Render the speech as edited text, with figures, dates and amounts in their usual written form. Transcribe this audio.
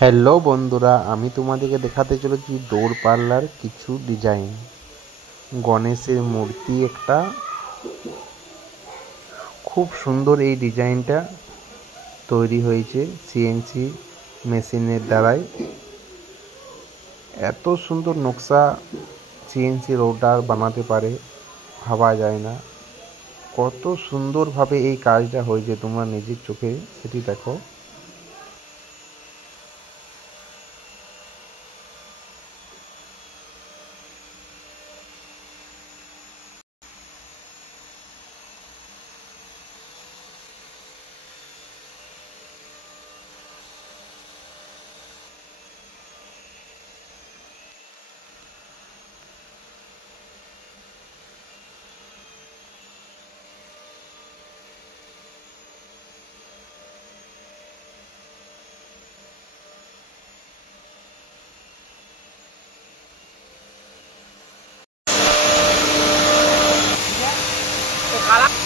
হ্যালো বন্ধুরা, আমি তোমাদেরকে দেখাতে চলেছি দৌড় পাল্লার কিছু ডিজাইন। গণেশের মূর্তি একটা, খুব সুন্দর এই ডিজাইনটা তৈরি হয়েছে সিএনসি মেশিনের দ্বারাই। এত সুন্দর নকশা সিএনসি রোটার বানাতে পারে, ভাবা যায় না। কত সুন্দরভাবে এই কাজটা হয়েছে, তোমরা নিজের চোখে সেটি দেখো। Ojalá.